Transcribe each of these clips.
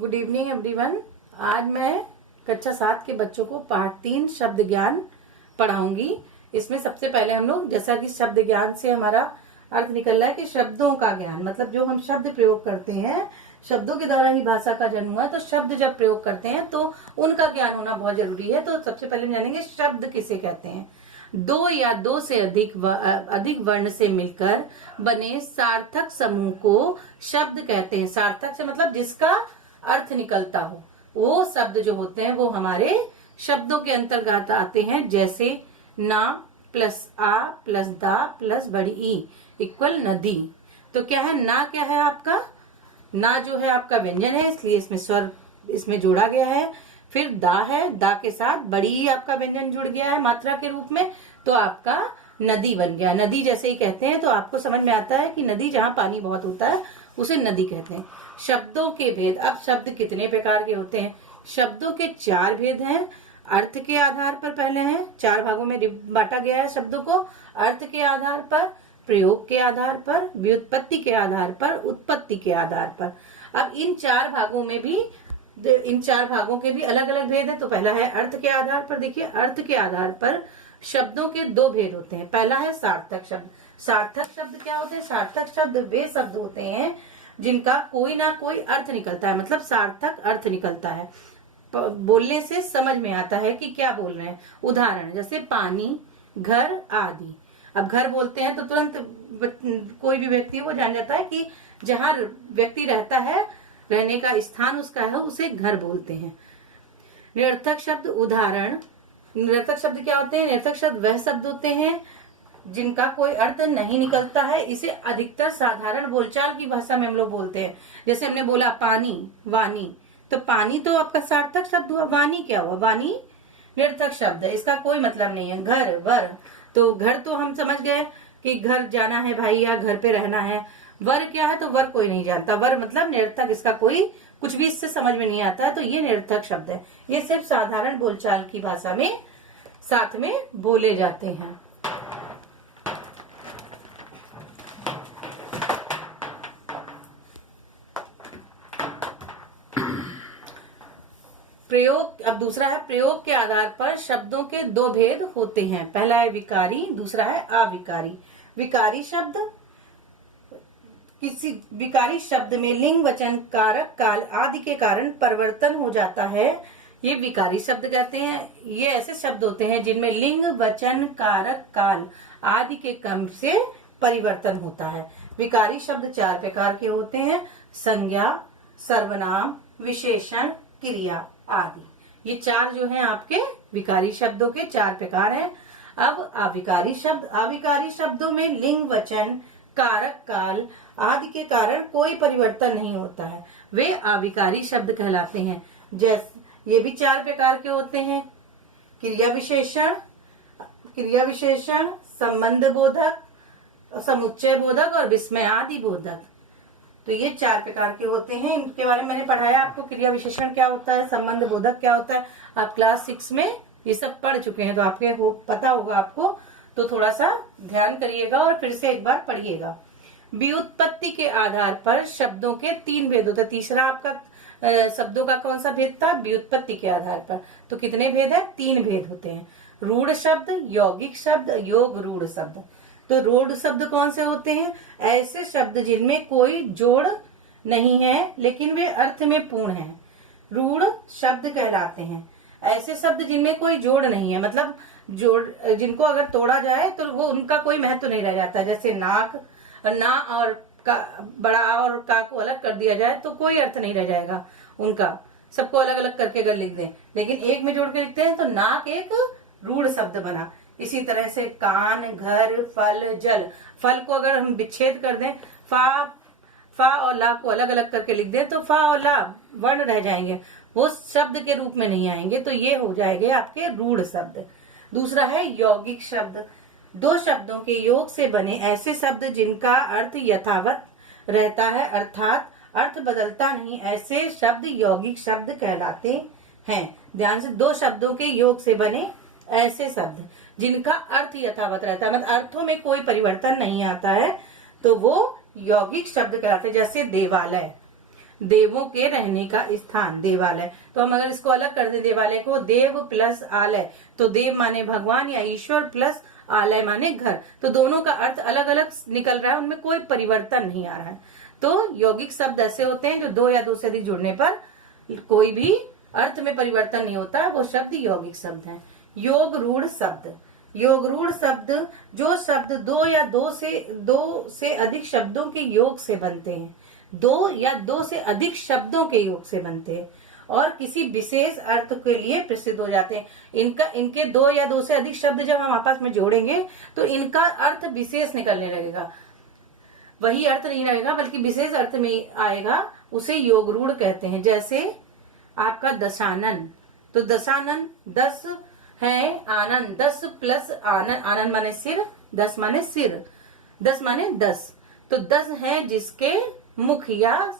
Good evening everyone. आज मैं कक्षा 7 के बच्चों को पाठ 3 शब्द ज्ञान पढ़ाऊंगी। इसमें सबसे पहले हम लोग, जैसा कि शब्द ज्ञान से हमारा अर्थ निकल रहा है कि शब्दों का ज्ञान, मतलब जो हम शब्द प्रयोग करते हैं, शब्दों के द्वारा ही भाषा का जन्म हुआ है, तो शब्द जब प्रयोग करते हैं तो उनका ज्ञान होना बहुत जरूरी है। तो सबसे पहले हम जानेंगे शब्द किसे कहते हैं। दो या दो से अधिक वर्ण से मिलकर बने सार्थक समूह को शब्द कहते हैं। सार्थक से मतलब जिसका अर्थ निकलता हो, वो शब्द जो होते हैं वो हमारे शब्दों के अंतर्गत आते हैं। जैसे ना प्लस आ प्लस दा प्लस बड़ी ई इक्वल नदी। तो क्या है ना, क्या है आपका ना जो है आपका व्यंजन है, इसलिए इसमें स्वर इसमें जोड़ा गया है। फिर दा है, दा के साथ बड़ी ई आपका व्यंजन जुड़ गया है मात्रा के रूप में, तो आपका नदी बन गया। नदी जैसे ही कहते हैं तो आपको समझ में आता है कि नदी जहाँ पानी बहुत होता है उसे नदी कहते हैं। शब्दों के भेद। अब शब्द कितने प्रकार के होते हैं? शब्दों के 4 भेद हैं। अर्थ के आधार पर पहले हैं, 4 भागों में बांटा गया है शब्दों को। अर्थ के आधार पर, प्रयोग के आधार पर, व्युत्पत्ति के आधार पर, उत्पत्ति के आधार पर। अब इन 4 भागों में भी, इन 4 भागों के भी अलग अलग भेद है। तो पहला है अर्थ के आधार पर। देखिए, अर्थ के आधार पर शब्दों के 2 भेद होते हैं। पहला है सार्थक शब्द। सार्थक शब्द क्या होते हैं? सार्थक शब्द वे शब्द होते हैं जिनका कोई ना कोई अर्थ निकलता है, मतलब सार्थक अर्थ निकलता है, बोलने से समझ में आता है कि क्या बोल रहे हैं। उदाहरण जैसे पानी, घर आदि। अब घर बोलते हैं तो तुरंत कोई भी व्यक्ति वो जान जाता है कि जहाँ व्यक्ति रहता है, रहने का स्थान उसका है, उसे घर बोलते हैं। निरर्थक शब्द। उदाहरण, निरर्थक शब्द क्या होते हैं? निरर्थक शब्द वह शब्द होते हैं जिनका कोई अर्थ नहीं निकलता है। इसे अधिकतर साधारण बोलचाल की भाषा में हम लोग बोलते हैं। जैसे हमने बोला पानी, वाणी, तो पानी तो आपका सार्थक शब्द हुआ। वाणी क्या हुआ? वाणी निरर्थक शब्द है, इसका कोई मतलब नहीं है। घर, वर, तो घर तो हम समझ गए कि घर जाना है भाई, या घर पे रहना है। वर क्या है? तो वर कोई नहीं जानता। वर मतलब निरर्थक, इसका कोई कुछ भी इससे समझ में नहीं आता है, तो ये निरर्थक शब्द है। ये सिर्फ साधारण बोलचाल की भाषा में साथ में बोले जाते हैं। प्रयोग। अब दूसरा है प्रयोग के आधार पर शब्दों के 2 भेद होते हैं। पहला है विकारी, दूसरा है अविकारी। विकारी शब्द, किसी विकारी शब्द में लिंग, वचन, कारक, काल आदि के कारण परिवर्तन हो जाता है, ये विकारी शब्द कहते हैं। ये ऐसे शब्द होते हैं जिनमें लिंग, वचन, कारक, काल आदि के क्रम से परिवर्तन होता है। विकारी शब्द 4 प्रकार के होते हैं। संज्ञा, सर्वनाम, विशेषण, क्रिया आदि। ये 4 जो हैं आपके विकारी शब्दों के 4 प्रकार हैं। अब अविकारी शब्द। अविकारी शब्दों में लिंग, वचन, कारक, काल आदि के कारण कोई परिवर्तन नहीं होता है, वे अविकारी शब्द कहलाते हैं। जैसे ये भी 4 प्रकार के होते हैं। क्रिया विशेषण, संबंध बोधक, समुच्चय बोधक और विस्मय आदि बोधक। तो ये 4 प्रकार के होते हैं। इनके बारे में मैंने पढ़ाया आपको। क्रिया विशेषण क्या होता है, संबंध बोधक क्या होता है, आप क्लास 6 में ये सब पढ़ चुके हैं, तो आपके पता होगा आपको। तो थोड़ा सा ध्यान करिएगा और फिर से एक बार पढ़िएगा। व्युत्पत्ति के आधार पर शब्दों के 3 भेद होते हैं। तीसरा आपका शब्दों का कौन सा भेद था? व्युत्पत्ति के आधार पर। तो कितने भेद है? 3 भेद होते हैं। रूढ़ शब्द, यौगिक शब्द, योग रूढ़ शब्द। तो रूढ़ शब्द कौन से होते हैं? ऐसे शब्द जिनमें कोई जोड़ नहीं है लेकिन वे अर्थ में पूर्ण है, रूढ़ शब्द कहलाते हैं। ऐसे शब्द जिनमें कोई जोड़ नहीं है, मतलब जोड़ जिनको अगर तोड़ा जाए तो वो उनका कोई महत्व नहीं रह जाता। जैसे नाक, ना और का, बड़ा और का को अलग कर दिया जाए तो कोई अर्थ नहीं रह जाएगा उनका। सबको अलग अलग करके अगर लिख दें, लेकिन एक में जोड़ के लिखते हैं तो नाक एक रूढ़ शब्द बना। इसी तरह से कान, घर, फल, जल। फल को अगर हम विच्छेद कर दें, फा और ला को अलग अलग करके लिख दें तो फा और ला वर्ण रह जाएंगे, वो शब्द के रूप में नहीं आएंगे, तो ये हो जाएंगे आपके रूढ़ शब्द। दूसरा है यौगिक शब्द। 2 शब्दों के योग से बने ऐसे शब्द जिनका अर्थ यथावत रहता है, अर्थात अर्थ बदलता नहीं, ऐसे शब्द यौगिक शब्द कहलाते हैं। ध्यान से, 2 शब्दों के योग से बने ऐसे शब्द जिनका अर्थ यथावत रहता है, मतलब अर्थों में कोई परिवर्तन नहीं आता है, तो वो यौगिक शब्द कहलाते हैं। जैसे देवालय, देवों के रहने का स्थान, देवालय। तो हम अगर इसको अलग कर दें, देवालय को, देव प्लस आलय, तो देव माने भगवान या ईश्वर प्लस आलय माने घर, तो दोनों का अर्थ अलग अलग निकल रहा है, उनमें कोई परिवर्तन नहीं आ रहा है। तो यौगिक शब्द ऐसे होते हैं जो दो या दो से अधिक जुड़ने पर कोई भी अर्थ में परिवर्तन नहीं होता, वो शब्द यौगिक शब्द हैं। योग रूढ़ शब्द, योग रूढ़ शब्द जो शब्द दो या दो से अधिक शब्दों के योग से बनते हैं, दो या दो से अधिक शब्दों के योग से बनते हैं और किसी विशेष अर्थ के लिए प्रसिद्ध हो जाते हैं। इनके दो या दो से अधिक शब्द जब हम आपस में जोड़ेंगे तो इनका अर्थ विशेष निकलने लगेगा, वही अर्थ नहीं रहेगा बल्कि विशेष अर्थ में आएगा, उसे योग रूढ़ कहते हैं। जैसे आपका दशानन, तो दशानन 10 है, आनंद 10 प्लस आनंद, आनंद माने सिर, 10 माने सिर, 10 माने 10, तो 10 है जिसके मुख, या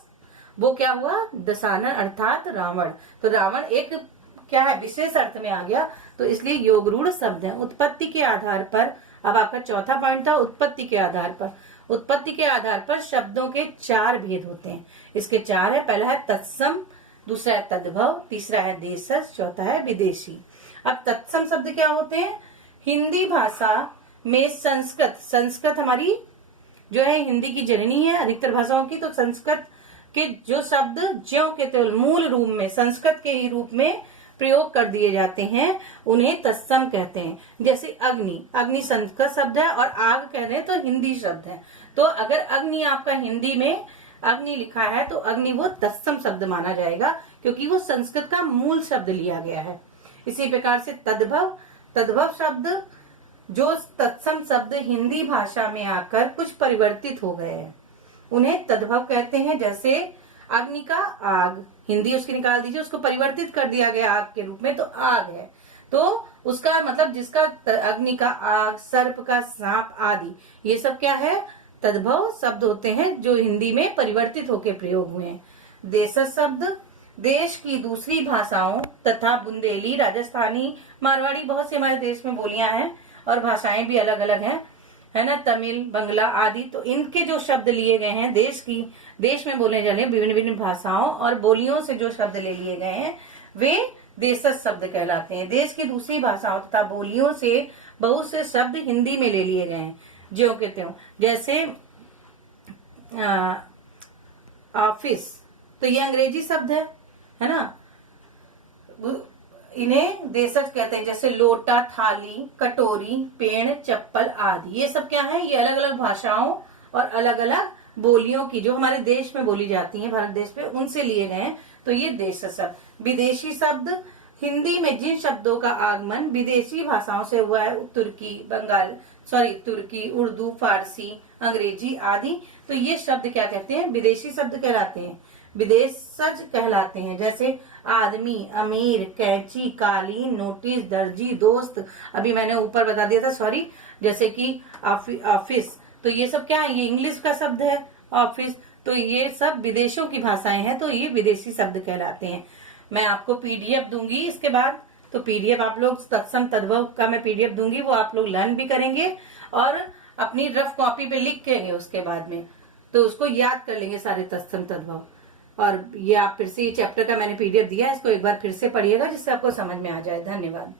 वो क्या हुआ, दशानन अर्थात रावण। तो रावण एक क्या है, विशेष अर्थ में आ गया, तो इसलिए योग रूढ़ शब्द है। उत्पत्ति के आधार पर, अब आपका चौथा पॉइंट था उत्पत्ति के आधार पर। उत्पत्ति के आधार पर शब्दों के 4 भेद होते हैं। इसके 4 है, पहला है तत्सम, दूसरा है तद्भव, तीसरा है देशज, चौथा है विदेशी। अब तत्सम शब्द क्या होते हैं, हिंदी भाषा में संस्कृत हमारी जो है हिंदी की जननी है अधिकतर भाषाओं की, तो संस्कृत के जो शब्द ज्यों के त्यों मूल रूप में संस्कृत के ही रूप में प्रयोग कर दिए जाते हैं उन्हें तत्सम कहते हैं। जैसे अग्नि, अग्नि संस्कृत शब्द है और आग कह रहे हैं तो हिंदी शब्द है, तो अगर अग्नि आपका हिंदी में अग्नि लिखा है तो अग्नि वो तत्सम शब्द माना जाएगा क्योंकि वो संस्कृत का मूल शब्द लिया गया है। इसी प्रकार से तद्भव, तद्भव शब्द जो तत्सम शब्द हिंदी भाषा में आकर कुछ परिवर्तित हो गए हैं उन्हें तद्भव कहते हैं। जैसे अग्नि का आग, हिंदी उसकी निकाल दीजिए, उसको परिवर्तित कर दिया गया आग के रूप में, तो आग है, तो उसका मतलब जिसका अग्नि का आग, सर्प का सांप आदि, ये सब क्या है, तद्भव शब्द होते हैं जो हिंदी में परिवर्तित होकर प्रयोग हुए हैं। देशज शब्द देश की दूसरी भाषाओं तथा बुंदेली, राजस्थानी, मारवाड़ी, बहुत सी हमारे देश में बोलियां हैं और भाषाएं भी अलग अलग हैं, है ना, तमिल, बंगला आदि, तो इनके जो शब्द लिए गए हैं देश में बोले जाने विभिन्न विभिन्न भाषाओं और बोलियों से जो शब्द ले लिए गए हैं वे देशज शब्द कहलाते हैं। देश की दूसरी भाषाओं तथा बोलियों से बहुत से शब्द हिंदी में ले लिए गए हैं ज्यों के त्यों। जैसे ऑफिस, तो ये अंग्रेजी शब्द है ना, इन्हें देशज कहते हैं। जैसे लोटा, थाली, कटोरी, पेड़, चप्पल आदि, ये सब क्या है, ये अलग अलग भाषाओं और अलग अलग बोलियों की जो हमारे देश में बोली जाती हैं, भारत देश में, उनसे लिए गए हैं, तो ये देशज शब्द। विदेशी शब्द हिंदी में जिन शब्दों का आगमन विदेशी भाषाओं से हुआ है, तुर्की, उर्दू, फारसी, अंग्रेजी आदि, तो ये शब्द क्या कहते हैं, विदेशी शब्द कहलाते हैं, विदेशज कहलाते हैं। जैसे आदमी, अमीर, कैंची, कालीन, नोटिस, दर्जी, दोस्त, अभी मैंने ऊपर बता दिया था, सॉरी, जैसे कि ऑफिस, तो ये सब क्या है, ये इंग्लिश का शब्द है ऑफिस, तो ये सब विदेशों की भाषाएं हैं, तो ये विदेशी शब्द कहलाते हैं। मैं आपको पीडीएफ दूंगी इसके बाद, तो पीडीएफ आप लोग तत्सम तद्भव का मैं पीडीएफ दूंगी, वो आप लोग लर्न भी करेंगे और अपनी रफ कॉपी पे लिख के उसके बाद में तो उसको याद कर लेंगे सारे तत्सम तद्भव। और ये आप फिर से ये चैप्टर का मैंने पीडीएफ दिया है, इसको एक बार फिर से पढ़िएगा जिससे आपको समझ में आ जाए। धन्यवाद।